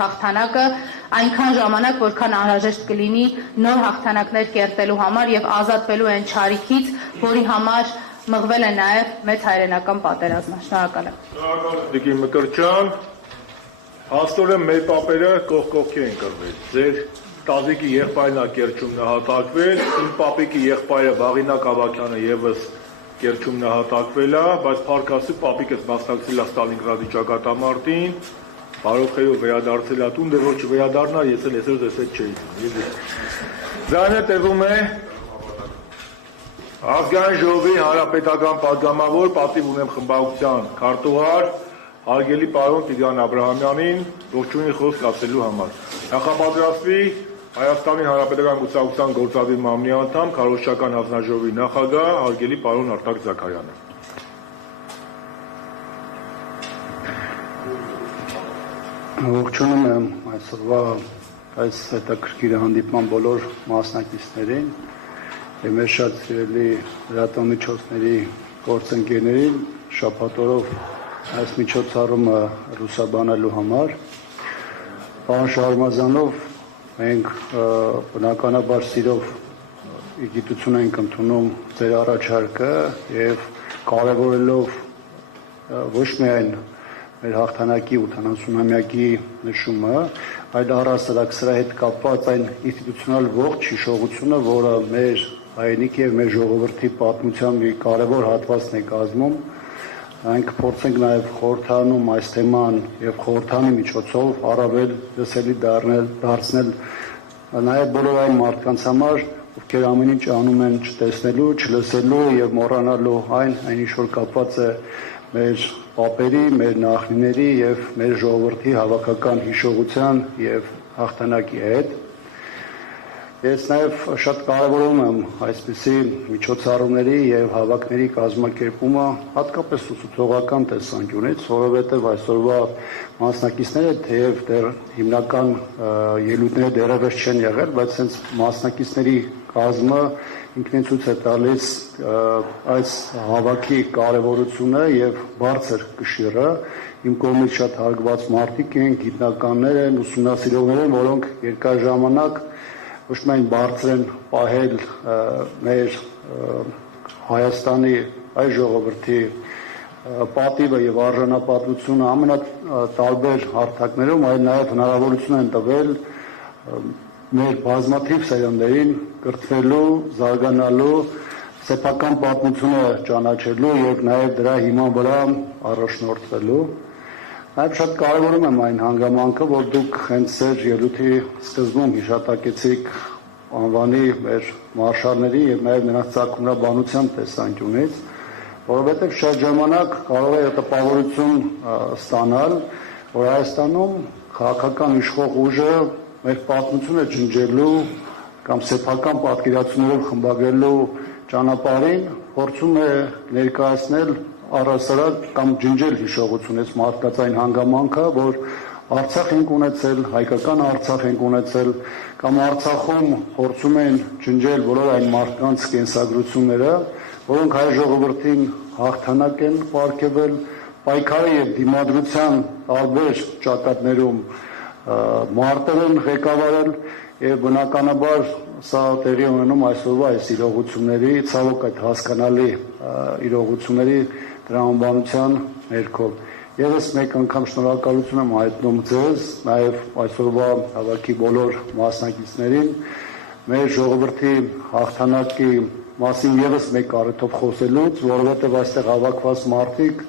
հաղթանակը այնքան ժամանակ, որքան անհրաժեշտ կլինի նոր հաղթանակներ կերտելու համար եւ ազատվելու այն չարիքից, որի համար մղվել է նաեւ մեծ հայրենական պատերազմը։ Շնորհակալ եմ։ Դիկի Մկրտչյան, հաստորեն մեր պապերը կողքի են կրվել։ Ձեր տազիկի եղբայրն է Կերչում նահատակվել, իմ պապիկի եղբայրը Վաղինակ Ավագյանը եւս Կերչում նահատակվել է, բայց փառք Աստծո պապիկս մասնակցել է Ստալինգրադի ճակատամարտին, բարով խելով վերադարձել է տուն, դեռ որ չվերադառնար, ես էլ այսօր դեսել չէի։ Դրանը տևում է Ազգային ժողովի հանրապետական պատգամավոր, պատիվ ունեմ խմբակցության քարտուղար, հարգելի պարոն Տիգրան Աբրահամյանին ողջույնի խոսք ասելու համար։ Նախապատրաստվի Հայաստանի Հանրապետական Կուսակցության գործադիր մամլի անդամ, քարոզչական հանձնաժողովի նախագահ, հարգելի պարոն Արտակ Զաքարյանը։ Ողջունում եմ այսօրվա այս հետաքրքիր հանդիպման բոլոր մասնակիցներին եւ մեր շատ սիրելի լրատվամիջոցների գործընկերներին շաբաթօրով այս միջոցառումը լուսաբանելու համար։ Պարոն Շահրամազանով մենք բնականաբար սիրով գիտություն ենք ընդունում ձեր առաջարկը եւ կարեւորելով ոչ միայն մեր հաղթանակի 80-ամյակի նշումը, այլ առհասարակ սրա հետ կապված այն ինստիտուցիոնալ ողջ հիշողությունը, որը մեր հայրենիքի եւ մեր ժողովրդի պատմության մի կարևոր հատվածն է կազմում, մենք փորձենք նաեւ խորհրդանում այս թեման եւ խորհրդանի միջոցով առավել լսելի դարձնել նաեւ բոլոր այն մարդկանց համար, ովքեր ամեն ինչ անում են չտեսնելու, չլսելու եւ մոռանալու այն ինչ որ կապված է մեր պապերի, մեր նախնիների եւ մեր ժողովրդի հավաքական հիշողության եւ հաղթանակի հետ։ Ես նաեւ շատ կարեւորում եմ այսպիսի միջոցառումների եւ հավաքների կազմակերպումը, հատկապես ուսուցողական տեսանկյունից, որովհետեւ այսօրվա մասնակիցները թեև դեռ հիմնական ելույթները դեռևս չեն եղել, բայց հենց մասնակիցների կազմը ինքնին ցույց է տալիս այս հավաքի կարևորությունը եւ բարձր կշիռը։ Իմ կողմից շատ հարգված մարդիկ են, գիտնականներ են, ուսումնասիրողներ են, որոնք երկար ժամանակ ոչ միայն բարձր են պահել մեր Հայաստանի այս ժողովրդի պատիվը եւ արժանապատվությունը ամենատարբեր հարթակներում, այլ նաեւ հնարավորություն են տվել մեր բազմաթիվ սերունդերին կրթվելու, զարգանալու, սեփական պատմությունը ճանաչելու եւ նաեւ դրա հիման վրա առաջնորդվելու։ Նաեւ շատ կարեւորում եմ այն հանգամանքը, որ դուք հենց ձեր ելույթի սկզբում հիշատակեցիք անվանի մեր մարշալների եւ նաեւ նրանց ցակումնաբանության տեսանկյունից, որովհետեւ շատ ժամանակ կարող է տպավորություն ստանալ, որ Հայաստանում քաղաքական իշխող ուժը մեր պատմությունը ջնջելու կամ սեփական պատկերացումներով խմբագրելու ճանապարհին փորձում է ներկայացնել առհասարակ կամ ջնջել հիշողությունից մարդկային հանգամանքը, որ Արցախ ենք ունեցել, հայկական Արցախ ենք ունեցել, կամ Արցախում փորձում են ջնջել բոլոր այն մարդկանց կենսագրությունները, որոնք հայ ժողովրդին հաղթանակ են պարգևել, պայքարի եւ դիմադրության տարբեր ճակատներում մարտեր են ղեկավարել եւ բնականաբար սա տեղի ունենում այսօրվա այս իրողությունների, ցավոք այդ հասկանալի իրողությունների տրամաբանության ներքո։ Եվս մեկ անգամ շնորհակալություն եմ հայտնում ձեզ, նաեւ այսօրվա հավաքի բոլոր մասնակիցներին, մեր ժողովրդի հաղթանակի մասին եւս մեկ առիթով խոսելուց, որովհետեւ այստեղ հավաքված մարդիկ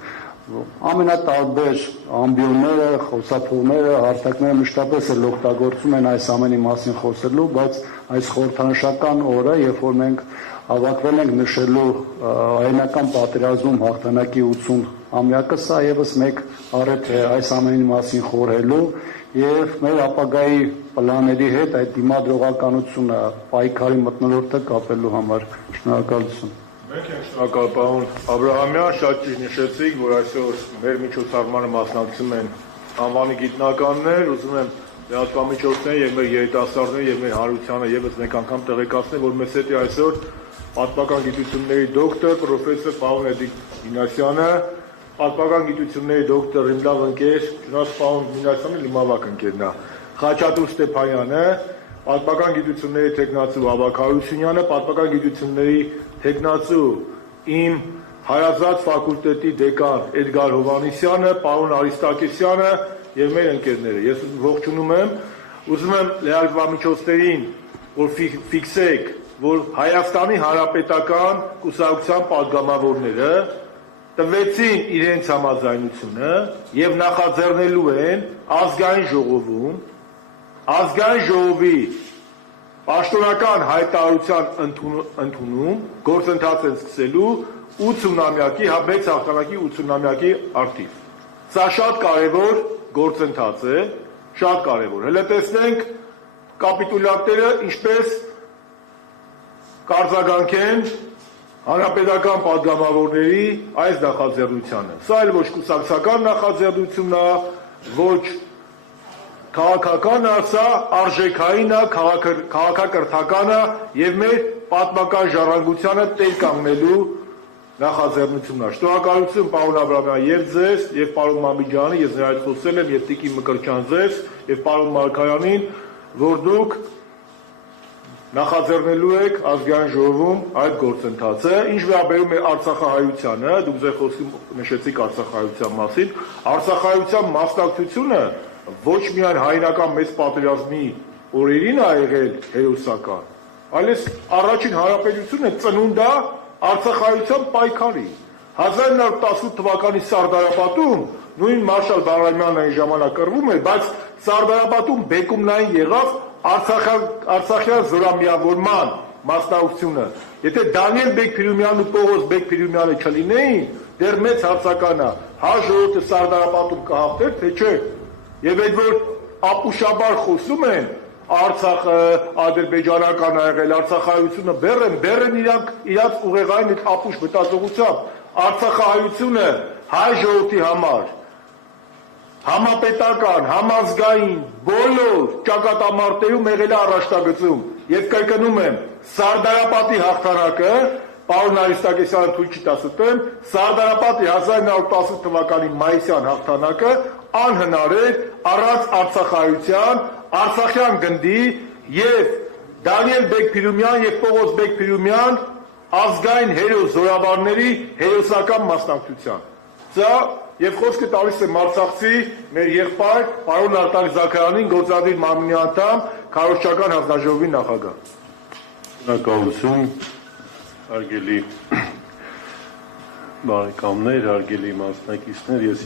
ամենատարբեր ամբիոնները, խոսափողները, հարթակները մշտապես էլ օգտագործում են այս ամենի մասին խոսելու, բայց այս խորհրդանշական օրը, երբ որ մենք հավաքվել ենք նշելու հայերենական պատերազմում հաղթանակի 80-ամյակը, սա եւս մեկ առիթ է այս ամենի մասին խորհելու եւ մեր ապագայի պլանների հետ այդ դիմադրողականությունը պայքարի մթնոլորտը կապելու համար։ Շնորհակալություն։ Մենք ենք շնորհակալ պարոն Աբրահամյան, շատ ճիշտ նշեցիք, որ այսօր մեր միջոցառմանը մասնակցում են անվանի գիտնականներ, ուզում եմ լրատվամիջոցները եւ մեր երիտասարդները եւ մեր հանրությանը եւս մեկ անգամ տեղեկացնել, որ մեզ հետ է այսօր պատմական գիտությունների դոկտոր, պրոֆեսոր պարոն Էդիկ Մինասյանը, պատմական գիտությունների դոկտոր իմ լավ ընկեր, ճնաս պարոն Մինասյանը լիմավակ ընկերն է, Խաչատուր Ստեփանյանը, պատմական գիտությունների տեխնացու Ավագ Հարությունյանը, պատմական գիտությունների տեխնացու իմ Հայազատ ֆակուլտետի դեկան Էդգար Հովհաննիսյանը, պարոն Արիստակեսյանը եւ մեր ընկերները։ Ես ողջունում եմ, ուզում եմ լրատվամիջոցներին, որ ֆիքսեք, որ Հայաստանի Հանրապետական կուսակցության падգամավորները տվեցին իրենց համաձայնությունը եւ նախաձեռնելու են ազգային ժողովում, ազգային ժողովի պաշտոնական հայտարարության ընդունում գործընթաց են սկսելու 80-ամյակի, մեծ հաղթանակի 80-ամյակի արդիվ։ Սա շատ կարևոր գործընթաց է, շատ կարևոր։ Հələ տեսնենք կապիտուլյանտները ինչպես կարձագանքեն հանրապետական падգամավորների այս նախաձեռնությանը։ Սա էլ ոչ կուսակցական նախաձեռնությունն է, ոչ քաղաքական է, սա արժեքային է, քաղաքակրթական է եւ մեր պատմական ժառանգությանը տեր կանգնելու նախաձեռնությունն է։ Շնորհակալություն պարոն Աբրահամյան եւ ձեզ եւ պարոն Մամիջյանի, ես նրա հետ խոսել եմ եւ Տիկին Մկրտչյան ձեզ եւ պարոն Մարգարյանին, որ դուք նախաձեռնելու եք ազգային ժողովում այդ գործընթացը։ Ինչ վերաբերում է Արցախահայությանը, դուք ձեր խոսքում նշեցիք Արցախահայության մասին, Արցախահայության մասնակցությունը ոչ միայն հայնական մեծ պատերազմի օրերին է եղել հերոսական, այլև առաջին հանրապետությունը ծնունդ է Արցախահայության պայքարի։ 1918 թվականի Սարդարապատում նույն Մարշալ Բաղրամյանն այն ժամանակ կռվում էր, բայց Սարդարապատում բեկումնային եղավ Արցախյան զորամիավորման մասնակցությունը։ Եթե Դանիել Բեկ-Փիրումյանն ու Պողոս Բեկ-Փիրումյանը չլինեին, դեռ մեծ հարցական է, հա ժողովուրդը Սարդարապատում կհաղթեր, թե չէ։ Եվ այդ որ ապուշաբար խոսում են Արցախը ադրբեջանական ա եղել, Արցախահայությունը բեռ են իրանց ուղեղային այդ ապուշ մտածողությամբ։ Արցախահայությունը հայ ժողովրդի համար համապետական, համազգային, բոլոր ճակատամարտերում եղել է առաջնագծում եւ կրկնում եմ, Սարդարապատի հաղթանակը, պարոն Արիստակեսյանը թույլ չի տա ստեմ, Սարդարապատի 1918 թվականի մայիսյան հաղթանակը անհնար էր առանց Արցախահայության, Արցախյան գնդի եւ Դանիել Բեկ-Փիրումյան եւ Պողոս Բեկ-Փիրումյան ազգային հերոս զորավարների հերոսական մասնակցության։ Սա եւ խոսքը տալիս եմ Արցախցի մեր եղբայր պարոն Արտակ Զաքարյանին, գործադիր մարմնի անդամ, քարոզչական հանձնաժողովի նախագահ։ Շնորհակալություն, հարգելի բարեկամներ, հարգելի մասնակիցներ, ես